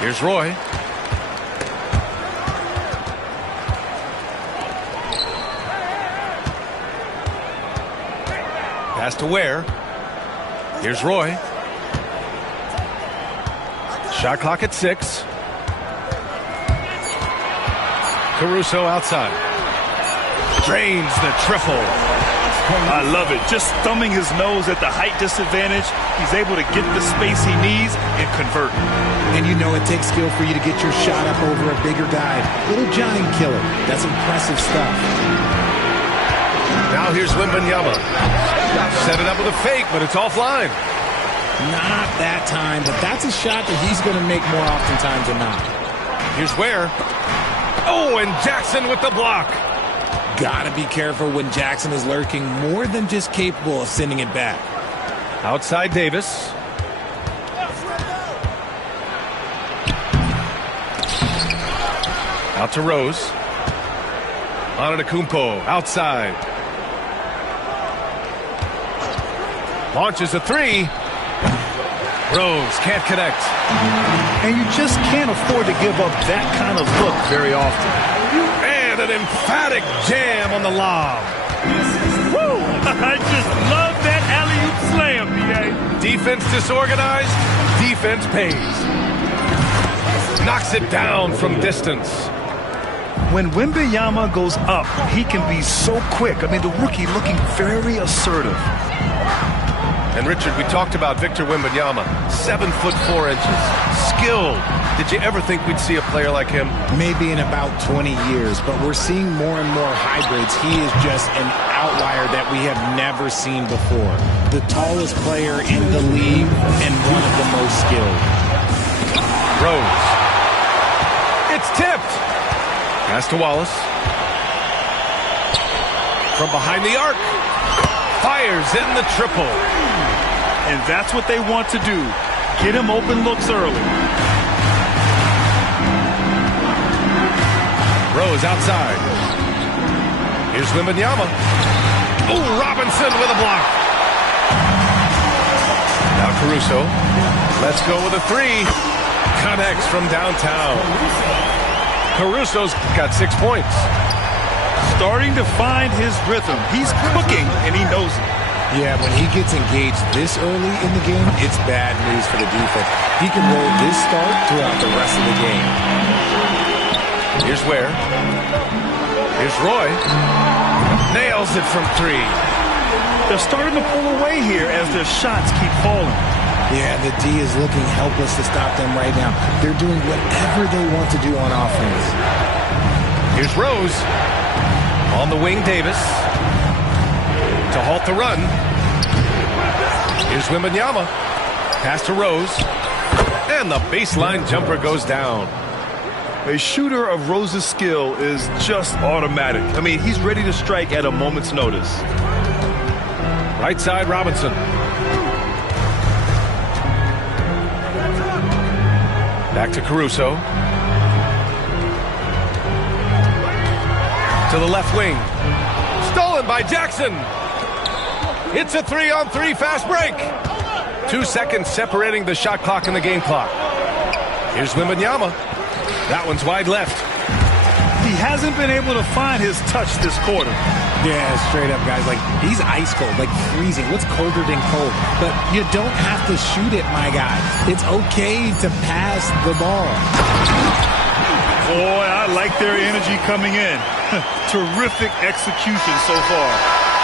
Here's Roy. Pass to Ware. Here's Roy. Shot clock at 6. Caruso outside. Drains the triple. I love it. Just thumbing his nose at the height disadvantage. He's able to get the space he needs and convert. And you know it takes skill for you to get your shot up over a bigger guy. Little giant killer. That's impressive stuff. Now here's Wembanyama. Set it up with a fake, but it's offline. Not that time, but that's a shot that he's going to make more oftentimes than not. Here's Ware. Oh, and Jackson with the block. Gotta be careful when Jackson is lurking, more than just capable of sending it back. Outside Davis. Out to Rose. Antetokounmpo outside. Launches a 3. Rose can't connect. And you just can't afford to give up that kind of look very often. And an emphatic jam on the lob. Woo! I just love that alley-oop slam, B.A. Defense disorganized. Defense pays. Knocks it down from distance. When Wembanyama goes up, he can be so quick. I mean, the rookie looking very assertive. And Richard, we talked about Victor Wembanyama, 7'4". Skilled. Did you ever think we'd see a player like him? Maybe in about 20 years, but we're seeing more and more hybrids. He is just an outlier that we have never seen before. The tallest player in the league and one of the most skilled. Rose. It's tipped. Pass to Wallace. From behind the arc. Fires in the triple. And that's what they want to do. Get him open looks early. Rose outside. Here's Wembanyama. Oh, Robinson with a block. Now Caruso. Let's go with a 3. Connects from downtown. Caruso's got 6 points. Starting to find his rhythm. He's cooking, and he knows it. Yeah, when he gets engaged this early in the game, it's bad news for the defense. He can roll this start throughout the rest of the game. Here's Ware. Here's Roy. Nails it from 3. They're starting to pull away here as their shots keep falling. Yeah, the D is looking helpless to stop them right now. They're doing whatever they want to do on offense. Here's Rose. On the wing, Davis. To halt the run. Here's Wembanyama. Pass to Rose. And the baseline jumper goes down. A shooter of Rose's skill is just automatic. I mean, he's ready to strike at a moment's notice. Right side, Robinson. Back to Caruso. To the left wing. Stolen by Jackson. It's a 3-on-3 fast break. 2 seconds separating the shot clock and the game clock. Here's Wembanyama. That one's wide left. He hasn't been able to find his touch this quarter. Yeah, straight up, guys. Like, he's ice cold, like freezing. What's colder than cold? But you don't have to shoot it, my guy. It's okay to pass the ball. Boy, I like their energy coming in. Terrific execution so far.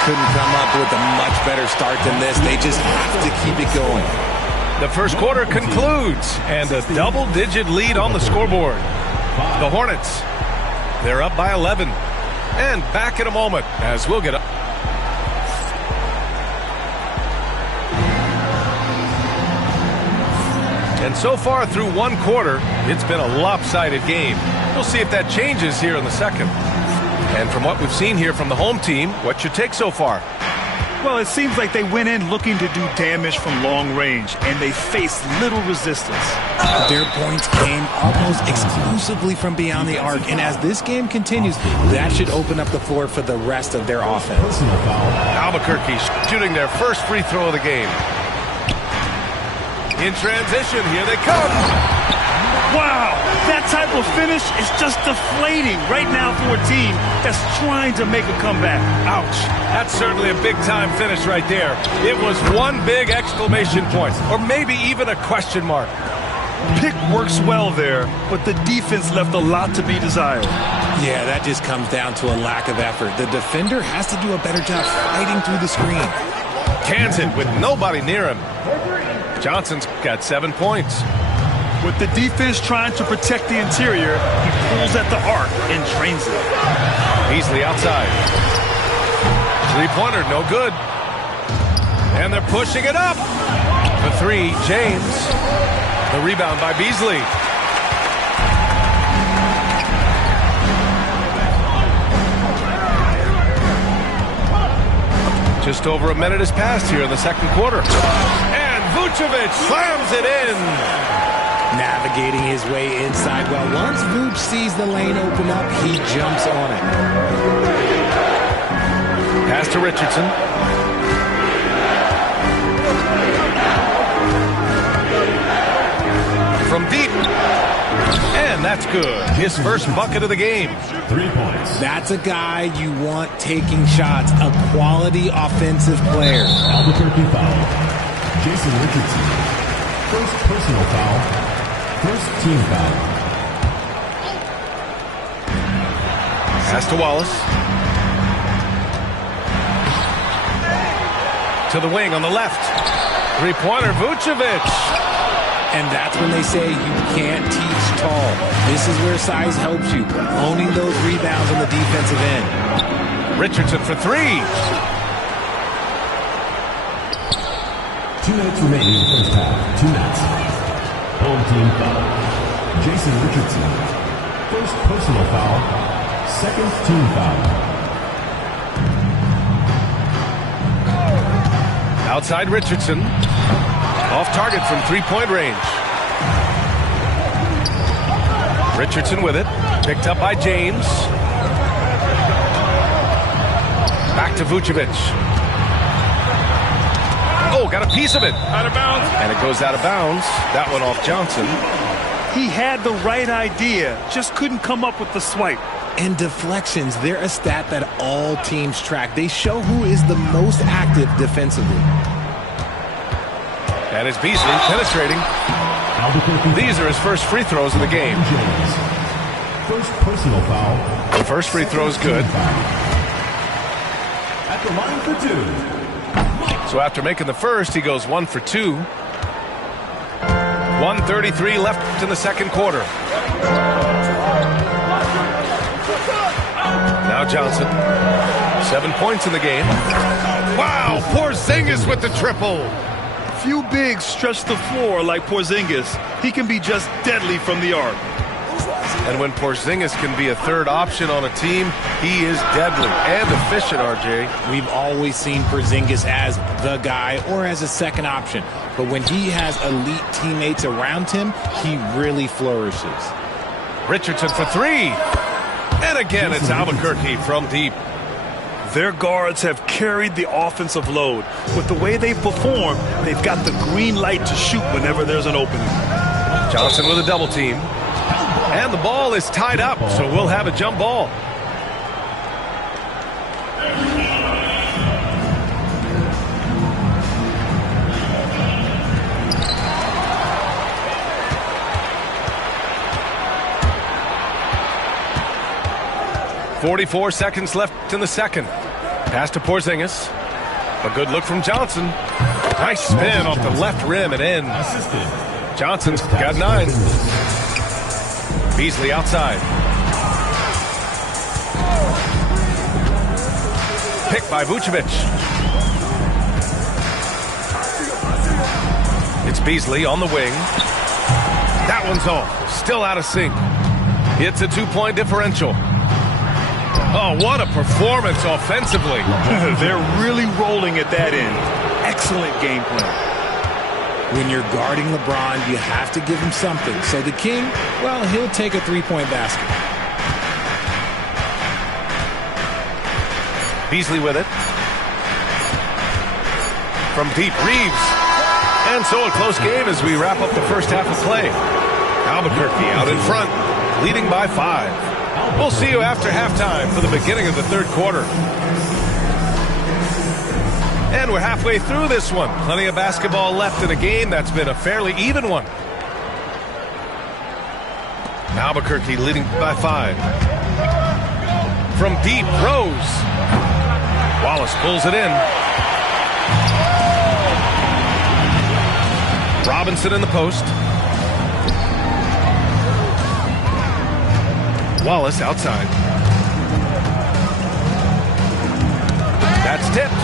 Couldn't come up with a much better start than this. They just have to keep it going. The first quarter concludes, and a double-digit lead on the scoreboard. The Hornets, they're up by 11. And back in a moment as we'll get up. And so far through one quarter, it's been a lopsided game. We'll see if that changes here in the second. And from what we've seen here from the home team, what's your take so far? Well, it seems like they went in looking to do damage from long range, and they faced little resistance. Their points came almost exclusively from beyond the arc, and as this game continues, that should open up the floor for the rest of their offense. Albuquerque shooting their first free throw of the game. In transition, here they come. Wow, that type of finish is just deflating right now for a team that's trying to make a comeback. Ouch. That's certainly a big-time finish right there. It was one big exclamation point, or maybe even a question mark. Pick works well there, but the defense left a lot to be desired. Yeah, that just comes down to a lack of effort. The defender has to do a better job fighting through the screen. Cans it with nobody near him. Johnson's got 7 points. With the defense trying to protect the interior, he pulls at the arc and drains it. Beasley outside. Three-pointer, no good. And they're pushing it up. For three, James. The rebound by Beasley. Just over a minute has passed here in the second quarter. And Vucevic slams it in. Navigating his way inside. Well, once Vooch sees the lane open up, he jumps on it. Pass to Richardson. From deep. And that's good. His first bucket of the game. 3 points. That's a guy you want taking shots. A quality offensive player. Albuquerque foul. Jason Richardson. First personal foul. First team foul. Pass to Wallace. To the wing on the left. Three-pointer, Vucevic. And that's when they say you can't teach tall. This is where size helps you. Owning those rebounds on the defensive end. Richardson for three. 2 minutes remaining in the first half. 2 minutes. Home team foul. Jason Richardson. First personal foul. Second team foul. Outside Richardson. Off target from three-point range. Richardson with it. Picked up by James. Back to Vucevic. Oh, got a piece of it. Out of bounds. And it goes out of bounds. That one off Johnson. He had the right idea, just couldn't come up with the swipe. And deflections, they're a stat that all teams track. They show who is the most active defensively. That is Beasley penetrating. These are his first free throws of the game. First personal foul. The first free throw is good. At the line for two. So after making the first, he goes 1 for 2. 1:33 left in the second quarter. Now Johnson. 7 points in the game. Wow, Porzingis with the triple. Few bigs stretch the floor like Porzingis. He can be just deadly from the arc. And when Porzingis can be a third option on a team, he is deadly and efficient, RJ. We've always seen Porzingis as the guy or as a second option. But when he has elite teammates around him, he really flourishes. Richardson for three. And again, it's Albuquerque from deep. Their guards have carried the offensive load. With the way they've performed, they've got the green light to shoot whenever there's an opening. Johnson with a double team. And the ball is tied up, so we'll have a jump ball. .44 seconds left in the second. Pass to Porzingis. A good look from Johnson. Nice spin off the left rim and in. Johnson's got 9. Beasley outside. Picked by Vucevic. It's Beasley on the wing. That one's off. Still out of sync. It's a 2-point differential. Oh, what a performance offensively. They're really rolling at that end. Excellent game plan. When you're guarding LeBron, you have to give him something. So the King, well, he'll take a 3-point basket. Beasley with it. From deep, Reeves. And so a close game as we wrap up the first half of play. Albuquerque out in front, leading by 5. We'll see you after halftime for the beginning of the third quarter. And we're halfway through this one. Plenty of basketball left in a game that's been a fairly even one. Albuquerque leading by 5. From deep, Rose. Wallace pulls it in. Robinson in the post. Wallace outside. That's tipped.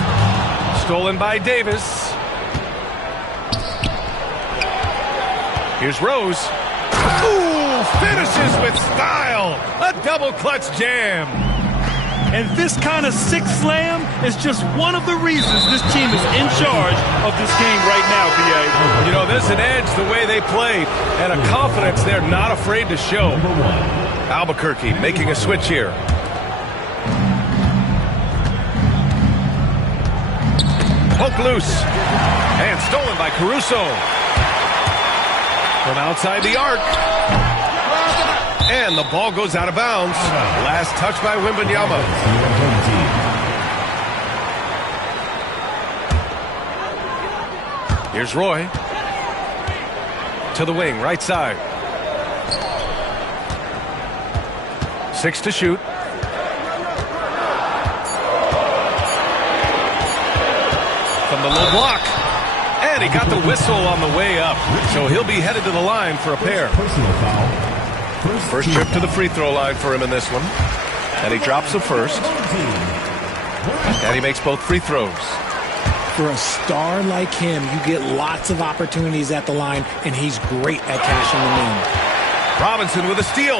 Stolen by Davis. Here's Rose. Ooh, finishes with style. A double clutch jam. And this kind of sick slam is just one of the reasons this team is in charge of this game right now, B.A. You know, there's an edge the way they play and a confidence they're not afraid to show. Albuquerque making a switch here. Poke loose. And stolen by Caruso. From outside the arc. And the ball goes out of bounds. Last touch by Wembanyama. Here's Roy. To the wing, right side. 6 to shoot. From the low block. And he got the whistle on the way up. So he'll be headed to the line for a pair. Personal foul. First trip to the free throw line for him in this one. And he drops the first. And he makes both free throws. For a star like him, you get lots of opportunities at the line, and he's great at cashing them in. Robinson with a steal.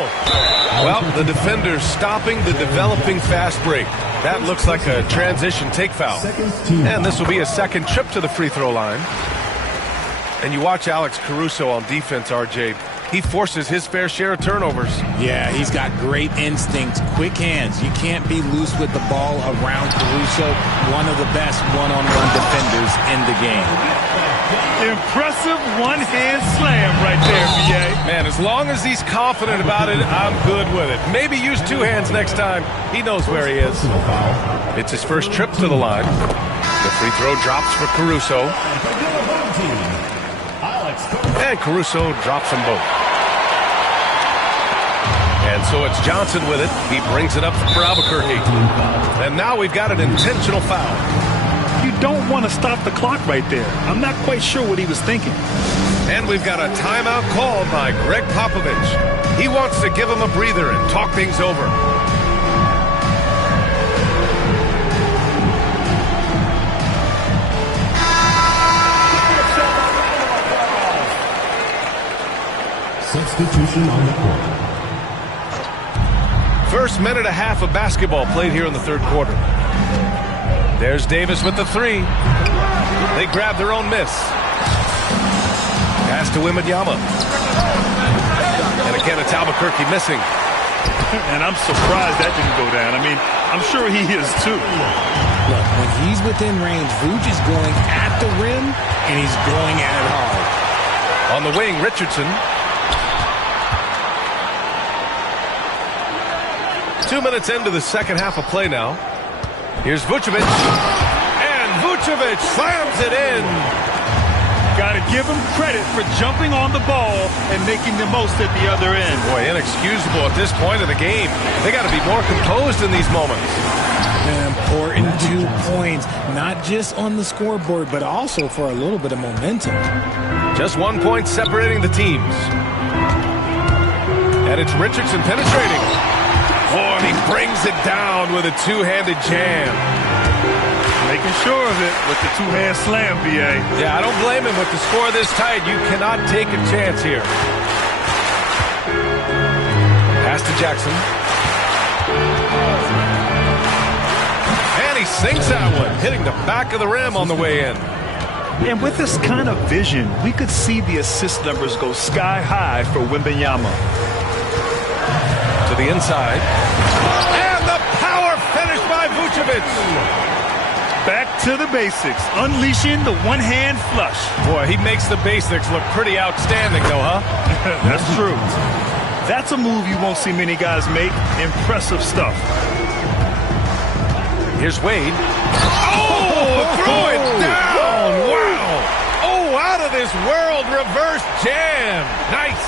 Well, the defender's stopping the developing fast break. That looks like a transition take foul. And this will be a second trip to the free throw line. And you watch Alex Caruso on defense, RJ. He forces his fair share of turnovers. Yeah, he's got great instincts, quick hands. You can't be loose with the ball around Caruso, one of the best one-on-one defenders in the game. Impressive one-hand slam right there, B.A. Man, as long as he's confident about it, I'm good with it. Maybe use 2 hands next time. He knows where he is. It's his first trip to the line. The free throw drops for Caruso. And Caruso drops them both. And so it's Johnson with it. He brings it up for Albuquerque. And now we've got an intentional foul. You don't want to stop the clock right there. I'm not quite sure what he was thinking. And we've got a timeout called by Greg Popovich. He wants to give him a breather and talk things over. Substitution on the court. First minute and a half of basketball played here in the third quarter. There's Davis with the 3. They grab their own miss. Pass to Wembanyama. And again, it's Albuquerque missing. And I'm surprised that didn't go down. I mean, I'm sure he is too. Look, when he's within range, Vooch is going at the rim, and he's going at it hard. On the wing, Richardson. 2 minutes into the second half of play now. Here's Vucevic. And Vucevic slams it in. Got to give him credit for jumping on the ball and making the most at the other end. Boy, inexcusable at this point of the game. They got to be more composed in these moments. An important 2 points, not just on the scoreboard, but also for a little bit of momentum. Just 1 point separating the teams. And it's Richardson penetrating. Oh, and he brings it down with a 2-handed jam. Making sure of it with the 2-hand slam, B.A. Yeah, I don't blame him with the score this tight. You cannot take a chance here. Pass to Jackson. And he sinks that one, hitting the back of the rim on the way in. And with this kind of vision, we could see the assist numbers go sky high for Wembanyama. To the inside. And the power finish by Vucevic. Back to the basics, unleashing the one-hand flush. Boy, he makes the basics look pretty outstanding, though, huh? That's true. That's a move you won't see many guys make. Impressive stuff. Here's Wade. Oh, throw it down! Wow! Oh, out of this world reverse jam. Nice.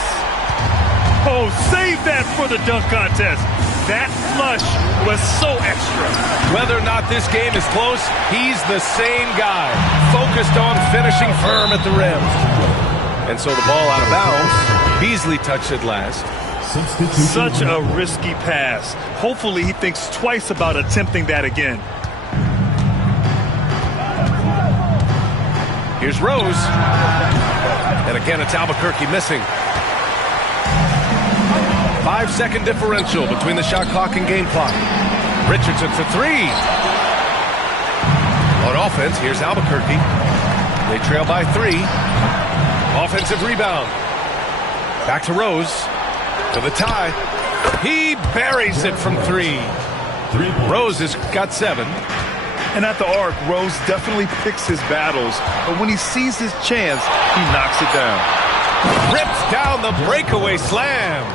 Oh, save that for the dunk contest. That flush was so extra. Whether or not this game is close, he's the same guy, focused on finishing firm at the rim. And so the ball out of bounds. Beasley touched it last. Such a risky pass. Hopefully he thinks twice about attempting that again. Here's Rose. And again, it's Albuquerque missing. 5-second differential between the shot clock and game clock. Richardson for three. On offense, here's Albuquerque. They trail by 3. Offensive rebound. Back to Rose. To the tie. He buries it from 3. Rose has got 7. And at the arc, Rose definitely picks his battles. But when he sees his chance, he knocks it down. Rips down the breakaway slam.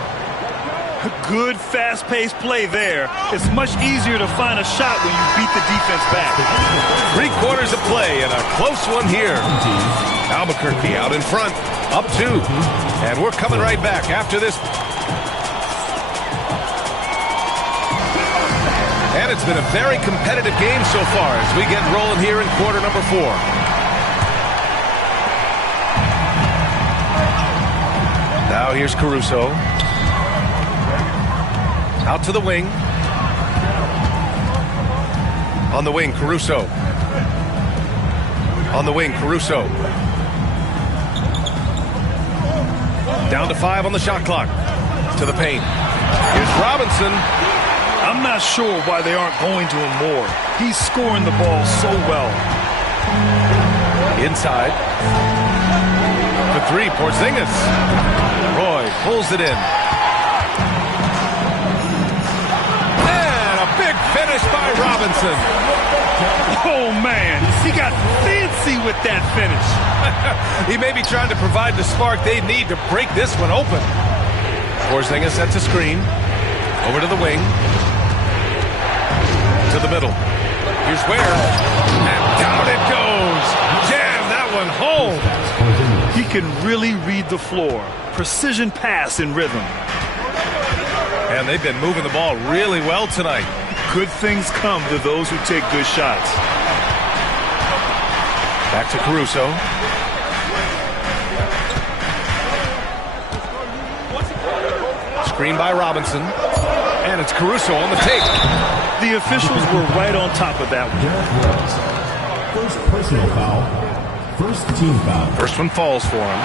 Good fast-paced play there. It's much easier to find a shot when you beat the defense back. 3/4 of play and a close one here. Albuquerque out in front, up 2. And we're coming right back after this. And it's been a very competitive game so far as we get rolling here in quarter number 4. Now here's Caruso. Out to the wing. On the wing, Caruso. On the wing, Caruso. Down to 5 on the shot clock. To the paint. Here's Robinson. I'm not sure why they aren't going to him more. He's scoring the ball so well. Inside. For 3, Porzingis. Roy pulls it in. Finish by Robinson. Oh, man. He got fancy with that finish. He may be trying to provide the spark they need to break this one open. Porzingis sets a screen. Over to the wing. To the middle. Here's Ware. And down it goes. Jam that one home. He can really read the floor. Precision pass in rhythm. And they've been moving the ball really well tonight. Good things come to those who take good shots. Back to Caruso. Screen by Robinson. And it's Caruso on the take. The officials were right on top of that one. First personal foul. First team foul. First one falls for him.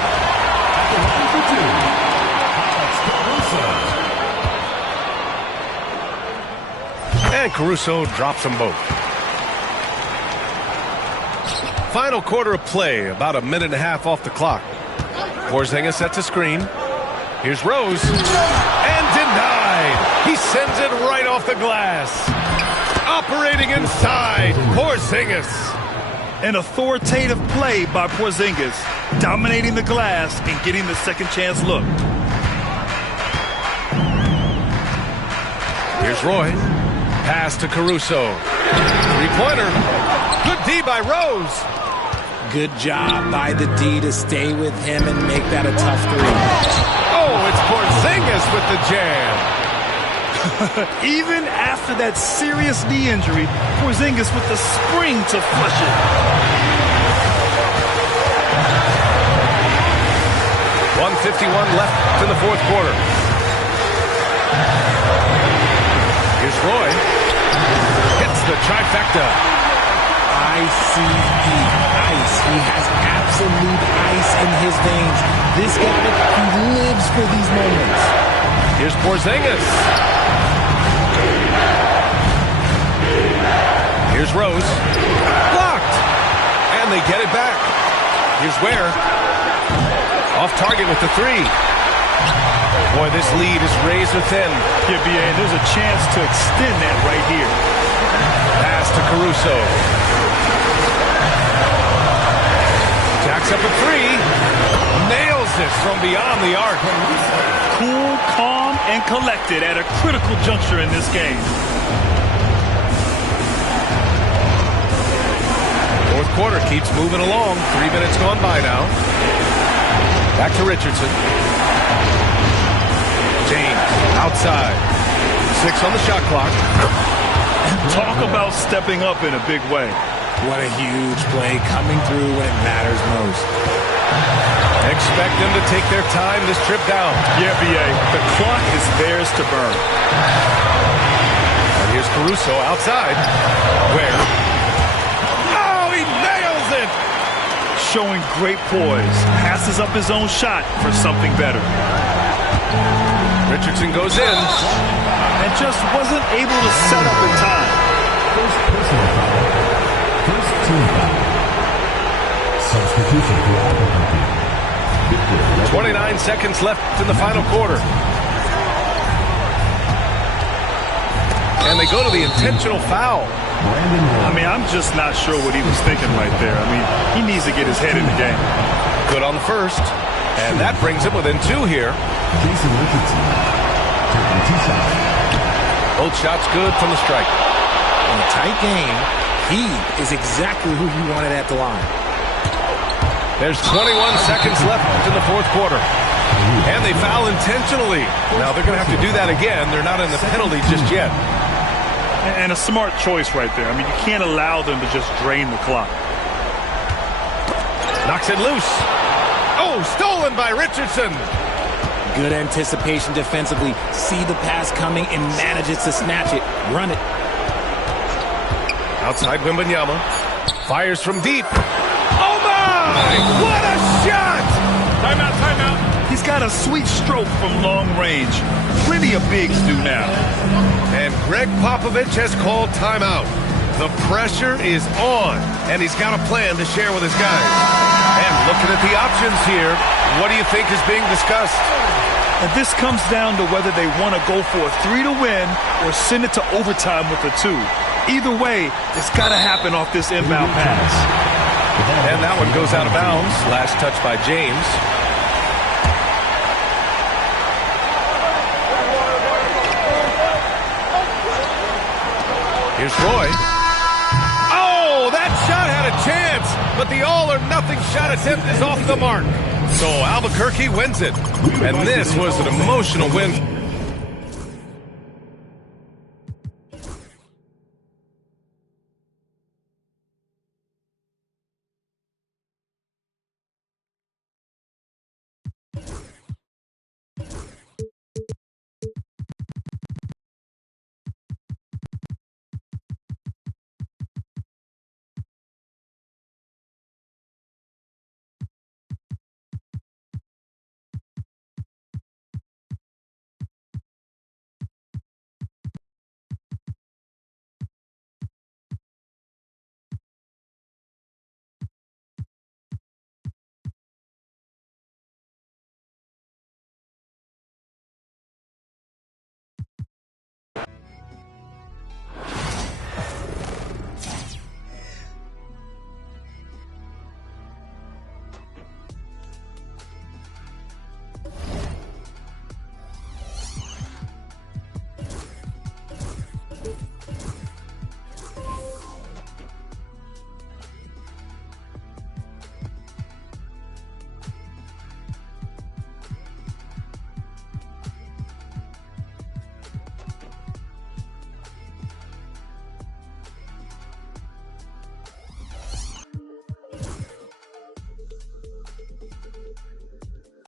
And Caruso drops them both. Final quarter of play, about a minute and a half off the clock. Porzingis sets a screen. Here's Rose. And denied. He sends it right off the glass. Operating inside, Porzingis. An authoritative play by Porzingis, dominating the glass and getting the second chance look. Here's Roy. Pass to Caruso. 3-pointer. Good D by Rose. Good job by the D to stay with him and make that a tough 3. Oh, it's Porzingis with the jam. Even after that serious knee injury, Porzingis with the spring to flush it. 1:51 left to the 4th quarter. Here's Roy. Hits the trifecta. I-C-E, ice. He has absolute ice in his veins. This guy, he lives for these moments. Here's Porzingis. Here's Rose. Blocked. And they get it back. Here's Ware. Off target with the 3. Boy, this lead is razor thin. Yeah, B.A., there's a chance to extend that right here. Pass to Caruso. Jacks up a three. Nails it from beyond the arc. Cool, calm, and collected at a critical juncture in this game. Fourth quarter keeps moving along. 3 minutes gone by now. Back to Richardson. James outside. 6 on the shot clock. Talk about stepping up in a big way. What a huge play coming through when it matters most. Expect them to take their time this trip down. Yeah, B.A. The clock is theirs to burn. And here's Caruso outside. Where? Oh, he nails it! Showing great poise. Passes up his own shot for something better. Richardson goes in. And just wasn't able to set up in time. First personal foul. First team foul. Substitution for Albuquerque. 29 seconds left in the final quarter. And they go to the intentional foul. I mean, I'm just not sure what he was thinking right there. I mean, he needs to get his head in the game. Good on the first. And that brings him within 2 here. Jason Richardson taking 2 shots. Both shots good from the strike. In a tight game, he is exactly who you wanted at the line. There's 21 seconds left in the fourth quarter. And they foul intentionally. Now they're going to have to do that again. They're not in the penalty just yet. And a smart choice right there. I mean, you can't allow them to just drain the clock. Knocks it loose. Oh, stolen by Richardson. Good anticipation defensively. See the pass coming and manages to snatch it. Run it. Outside Wembanyama. Fires from deep. Oh, my! What a shot! Timeout, timeout. He's got a sweet stroke from long range. Plenty of bigs do now. And Greg Popovich has called timeout. The pressure is on, and he's got a plan to share with his guys. And looking at the options here, what do you think is being discussed? And this comes down to whether they want to go for a 3 to win or send it to overtime with a 2. Either way, it's got to happen off this inbound pass. And that one goes out of bounds. Last touch by James. Here's Roy. Oh, that shot had a chance, but the all-or-nothing shot attempt is off the mark. So Albuquerque wins it, and this was an emotional win.